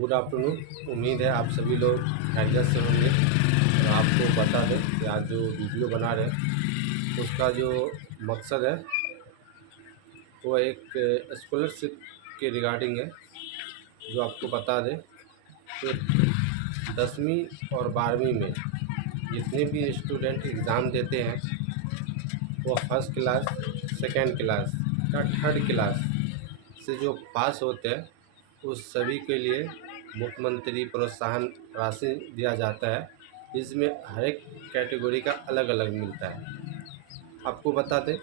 Good afternoon. उम्मीद है आप सभी लोग खैरियत से होंगे। और आपको बता दें कि आज जो वीडियो बना रहे हैं उसका जो मकसद है वो एक स्कॉलरशिप के रिगार्डिंग है। जो आपको बता दें कि 10वीं और 12वीं में जितने भी स्टूडेंट एग्ज़ाम देते हैं वो फर्स्ट क्लास, सेकेंड क्लास या थर्ड क्लास से जो पास होते हैं उस सभी के लिए मुख्यमंत्री प्रोत्साहन राशि दिया जाता है। इसमें हर एक कैटेगरी का अलग अलग मिलता है। आपको बता दें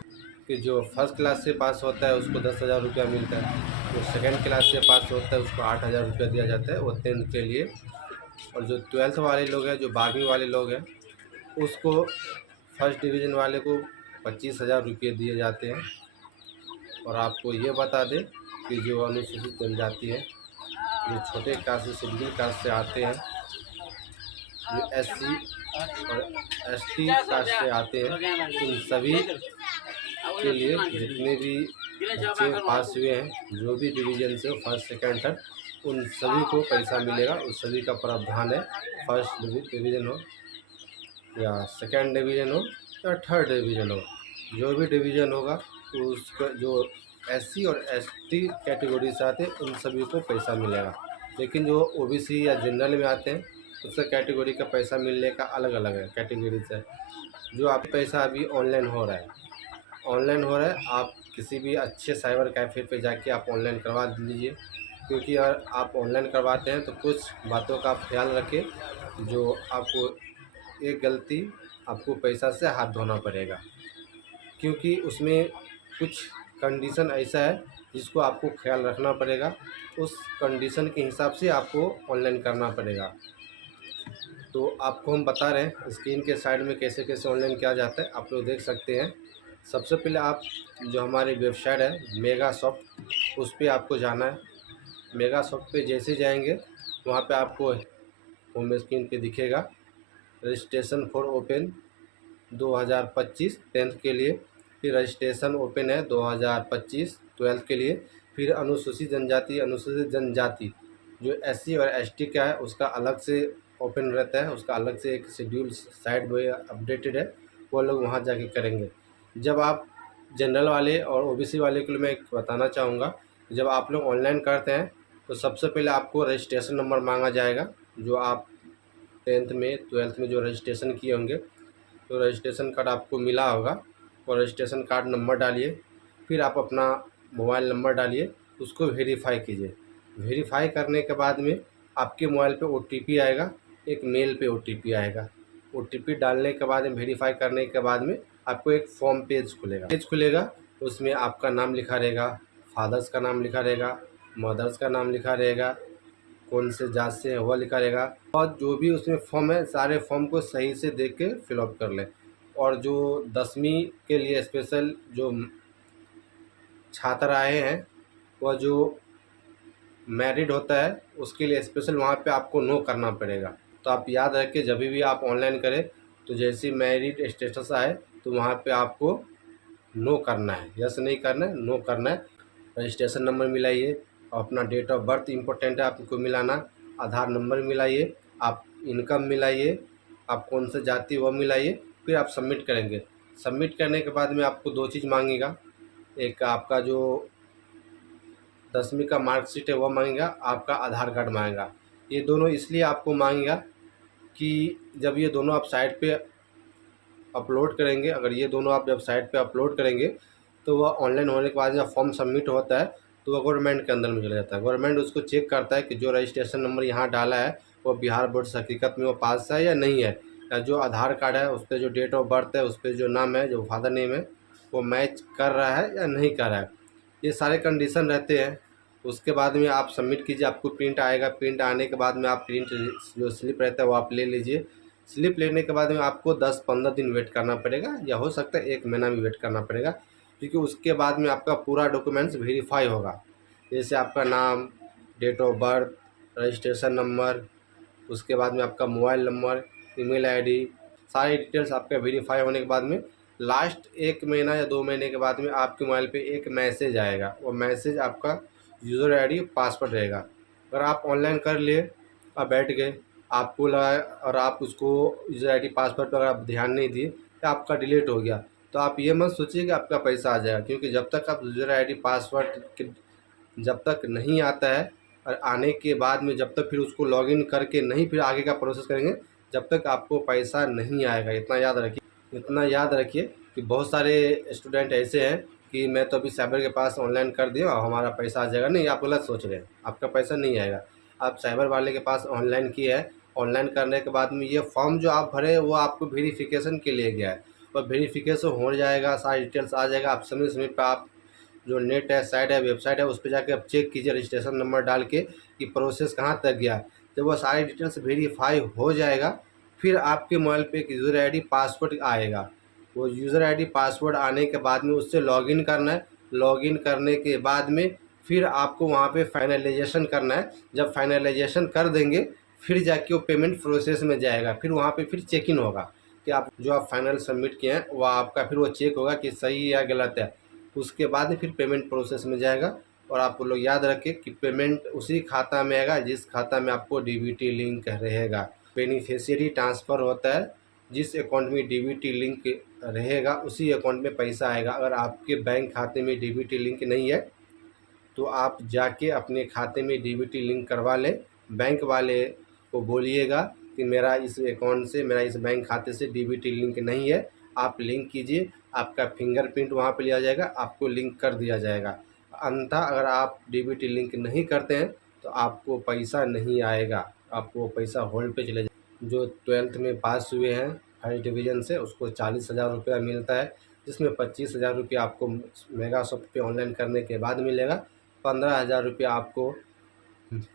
कि जो फर्स्ट क्लास से पास होता है उसको 10,000 रुपया मिलता है। जो सेकेंड क्लास से पास होता है उसको 8,000 रुपया दिया जाता है वो 10th के लिए। और जो 12th वाले लोग हैं, जो 12वीं वाले लोग हैं, उसको फर्स्ट डिवीज़न वाले को 25,000 रुपये दिए जाते हैं। और आपको ये बता दें कि जो अनुसूचित जनजाति है, जो छोटे कास्ट से शेड्यूल कास्ट से आते हैं, जो एससी और एसटी कास्ट से आते हैं, उन सभी के लिए जितने भी बच्चे पास हुए हैं, जो भी डिवीज़न से फर्स्ट सेकेंड थर्ड, उन सभी को पैसा मिलेगा। उस सभी का प्रावधान है। फर्स्ट डिवीज़न हो या सेकेंड डिवीज़न हो या थर्ड डिवीज़न हो, जो भी डिवीज़न होगा तो उसका जो एससी और एसटी कैटेगरी से आते हैं उन सभी को पैसा मिलेगा। लेकिन जो ओबीसी या जनरल में आते हैं उसका कैटेगरी का पैसा मिलने का अलग अलग है कैटेगरी से। जो आप पैसा अभी ऑनलाइन हो रहा है, आप किसी भी अच्छे साइबर कैफ़े पे जाके आप ऑनलाइन करवा लीजिए। क्योंकि अगर आप ऑनलाइन करवाते हैं तो कुछ बातों का आप ख्याल रखें। जो आपको एक गलती आपको पैसा से हाथ धोना पड़ेगा, क्योंकि उसमें कुछ कंडीशन ऐसा है जिसको आपको ख्याल रखना पड़ेगा। उस कंडीशन के हिसाब से आपको ऑनलाइन करना पड़ेगा। तो आपको हम बता रहे हैं स्क्रीन के साइड में कैसे कैसे ऑनलाइन किया जाता है, आप लोग देख सकते हैं। सबसे पहले आप जो हमारी वेबसाइट है मेगासॉफ्ट, उस पर आपको जाना है। मेगासॉफ्ट पे जैसे जाएंगे वहाँ पे आपको होम स्क्रीन पे दिखेगा रजिस्ट्रेशन फॉर ओपन 2025 10th के लिए। फिर रजिस्ट्रेशन ओपन है 2025 12th के लिए। फिर अनुसूचित जनजाति जो एससी और एसटी का है उसका अलग से ओपन रहता है, उसका अलग से एक शेड्यूल साइट में अपडेटेड है, वो लोग वहाँ जाके करेंगे। जब आप जनरल वाले और ओबीसी वाले के लिए मैं एक बताना चाहूँगा, जब आप लोग ऑनलाइन करते हैं तो सबसे पहले आपको रजिस्ट्रेशन नंबर मांगा जाएगा। जो आप 10th में 12th में जो रजिस्ट्रेशन किए होंगे तो रजिस्ट्रेशन कार्ड आपको मिला होगा, और रजिस्ट्रेशन कार्ड नंबर डालिए। फिर आप अपना मोबाइल नंबर डालिए, उसको वेरीफाई कीजिए। वेरीफाई करने के बाद में आपके मोबाइल पे ओटीपी आएगा, एक मेल पे ओटीपी आएगा। ओटीपी डालने के बाद में वेरीफाई करने के बाद में आपको एक फॉर्म पेज खुलेगा। उसमें आपका नाम लिखा रहेगा, फादर्स का नाम लिखा रहेगा, मदर्स का नाम लिखा रहेगा, कौन से जात से है वह लिखा रहेगा। और जो भी उसमें फॉर्म है सारे फॉर्म को सही से देख के फिलअप कर लें। और जो 10वीं के लिए स्पेशल जो छात्र आए हैं, वह जो मैरिड होता है उसके लिए स्पेशल वहाँ पे आपको नो करना पड़ेगा। तो आप याद रखें जब भी आप ऑनलाइन करें तो जैसे मैरिड स्टेटस आए तो वहाँ पे आपको नो करना है, यस नहीं करना है, नो करना है। रजिस्ट्रेशन नंबर मिलाइए, अपना डेट ऑफ बर्थ इम्पोर्टेंट है आपको मिलाना, आधार नंबर मिलाइए, आप इनकम मिलाइए, आप कौन सा जाति वह मिलाइए। फिर आप सबमिट करेंगे। सबमिट करने के बाद में आपको दो चीज़ मांगेगा, एक आपका जो 10वीं का मार्कशीट है वह मांगेगा, आपका आधार कार्ड मांगेगा। ये दोनों इसलिए आपको मांगेगा कि जब ये दोनों आप साइट पे अपलोड करेंगे, अगर ये दोनों आप जब साइट पे अपलोड करेंगे तो वह ऑनलाइन होने के बाद जब फॉर्म सबमिट होता है तो वह गवर्नमेंट के अंदर में चला जाता है। गवर्नमेंट उसको चेक करता है कि जो रजिस्ट्रेशन नंबर यहाँ डाला है वो बिहार बोर्ड से हकीकत में वो पास है या नहीं है, या जो आधार कार्ड है उस पर जो डेट ऑफ बर्थ है, उस पर जो नाम है, जो फादर नेम है, वो मैच कर रहा है या नहीं कर रहा है। ये सारे कंडीशन रहते हैं। उसके बाद में आप सबमिट कीजिए, आपको प्रिंट आएगा। प्रिंट आने के बाद में आप प्रिंट जो स्लिप रहता है वो आप ले लीजिए। स्लिप लेने के बाद में आपको 10-15 दिन वेट करना पड़ेगा, या हो सकता है 1 महीना भी वेट करना पड़ेगा, क्योंकि उसके बाद में आपका पूरा डॉक्यूमेंट्स वेरीफाई होगा। जैसे आपका नाम, date of birth, registration number, उसके बाद में आपका मोबाइल नंबर, ईमेल आईडी, सारी डिटेल्स आपका वेरीफाई होने के बाद में लास्ट 1 महीना या 2 महीने के बाद में आपके मोबाइल पे एक मैसेज आएगा। वो मैसेज आपका यूज़र आईडी पासवर्ड रहेगा। अगर आप ऑनलाइन कर लिए, आप बैठ गए, आपको लगा और आप उसको यूज़र आईडी पासवर्ड पर अगर आप ध्यान नहीं दिए या आपका डिलीट हो गया, तो आप ये मत सोचिए कि आपका पैसा आ जाएगा, क्योंकि जब तक आप यूज़र आईडी पासवर्ड के जब तक नहीं आता है और आने के बाद में जब तक फिर उसको लॉगिन करके नहीं फिर आगे का प्रोसेस करेंगे, जब तक आपको पैसा नहीं आएगा। इतना याद रखिए कि बहुत सारे स्टूडेंट ऐसे हैं कि मैं तो अभी साइबर के पास ऑनलाइन कर दिया और हमारा पैसा आ जाएगा। नहीं, आप गलत सोच रहे हैं, आपका पैसा नहीं आएगा। आप साइबर वाले के पास ऑनलाइन किए हैं, ऑनलाइन करने के बाद में ये फॉर्म जो आप भरे वो आपको वेरिफिकेशन के लिए गया है, और वेरिफिकेशन हो जाएगा, सारी डिटेल्स आ जाएगा। आप समय समय पर आप जो नेट है, साइट है, वेबसाइट है, उस पर जाके आप चेक कीजिए रजिस्ट्रेशन नंबर डाल के कि प्रोसेस कहाँ तक गया। जब वो सारी डिटेल्स वेरीफाई हो जाएगा, फिर आपके मोबाइल पे एक यूज़र आईडी पासवर्ड आएगा। वो यूज़र आईडी पासवर्ड आने के बाद में उससे लॉगिन करना है। लॉगिन करने के बाद में फिर आपको वहाँ पे फाइनलाइजेशन करना है। जब फाइनलाइजेशन कर देंगे, फिर जाके वो पेमेंट प्रोसेस में जाएगा। फिर वहाँ पे फिर चेक इन होगा कि आप जो आप फाइनल सबमिट किए हैं वो आपका फिर वो चेक होगा कि सही है या गलत है। उसके बाद फिर पेमेंट प्रोसेस में जाएगा। और आप लोग याद रखें कि पेमेंट उसी खाता में आएगा जिस खाता में आपको डीबीटी लिंक रहेगा। बेनिफिशियरी ट्रांसफ़र होता है, जिस अकाउंट में डीबीटी लिंक रहेगा उसी अकाउंट में पैसा आएगा। अगर आपके बैंक खाते में डीबीटी लिंक नहीं है तो आप जाके अपने खाते में डीबीटी लिंक करवा लें। बैंक वाले को बोलिएगा कि मेरा इस अकाउंट से, मेरा इस बैंक खाते से डीबीटी लिंक नहीं है, आप लिंक कीजिए। आपका फिंगरप्रिंट वहाँ पे लिया जाएगा, आपको लिंक कर दिया जाएगा। अन्यथा अगर आप डीबीटी लिंक नहीं करते हैं तो आपको पैसा नहीं आएगा, आपको पैसा होल्ड पे चले जाएगा। जो 12th में पास हुए हैं फर्स्ट डिवीज़न से, उसको 40,000 रुपया मिलता है, जिसमें 25,000 रुपया आपको मेगासॉफ्ट पे ऑनलाइन करने के बाद मिलेगा। 15,000 रुपया आपको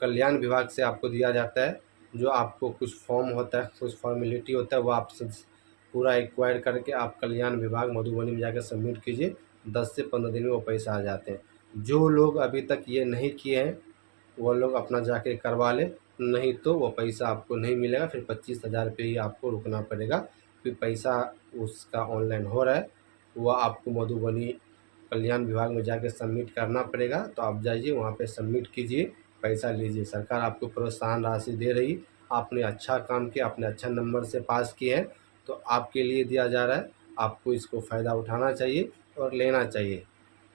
कल्याण विभाग से आपको दिया जाता है। जो आपको कुछ फॉर्म होता है, कुछ फॉर्मेलिटी होता है, वो आप पूरा एक्वायर करके आप कल्याण विभाग मधुबनी में जाकर सबमिट कीजिए। 10 से 15 दिन में वो पैसा आ जाते हैं। जो लोग अभी तक ये नहीं किए हैं वो लोग अपना जाके करवा लें, नहीं तो वो पैसा आपको नहीं मिलेगा। फिर 25,000 पे ही आपको रुकना पड़ेगा। फिर पैसा उसका ऑनलाइन हो रहा है, वो आपको मधुबनी कल्याण विभाग में जाके सबमिट करना पड़ेगा। तो आप जाइए वहाँ पे सबमिट कीजिए, पैसा लीजिए। सरकार आपको प्रोत्साहन राशि दे रही, आपने अच्छा काम किया, आपने अच्छा नंबर से पास किए हैं, तो आपके लिए दिया जा रहा है। आपको इसको फ़ायदा उठाना चाहिए और लेना चाहिए।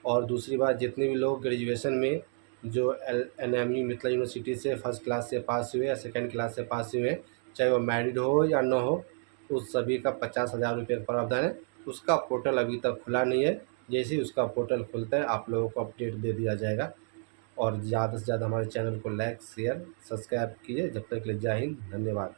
और दूसरी बात, जितने भी लोग ग्रेजुएशन में जो एनएमयू मिथिला यूनिवर्सिटी से फर्स्ट क्लास से पास हुए या सेकंड क्लास से पास हुए हैं, चाहे वो मैरिड हो या न हो, उस सभी का 50,000 रुपये का प्रावधान है। उसका पोर्टल अभी तक खुला नहीं है, जैसे ही उसका पोर्टल खुलता है आप लोगों को अपडेट दे दिया जाएगा। और ज़्यादा से ज़्यादा हमारे चैनल को लाइक, शेयर, सब्सक्राइब कीजिए। जब तक के लिए जय हिंद, धन्यवाद।